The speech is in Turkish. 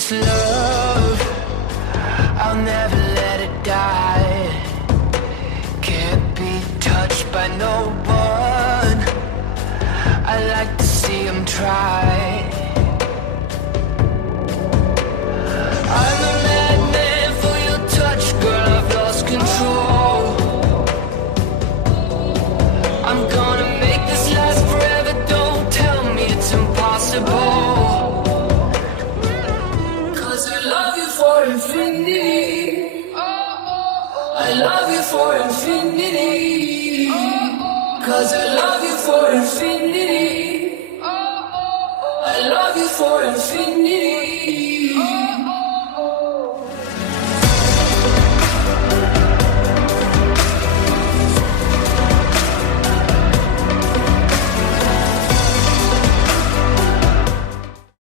this love, I'll never let it die. Can't be touched by no one, I like to see them try. I'm a madman for your touch, girl, I've lost control. I'm gonna make this last forever, don't tell me it's impossible. Infinity, I love you for infinity, 'cause I love you for infinity, I love you for infinity.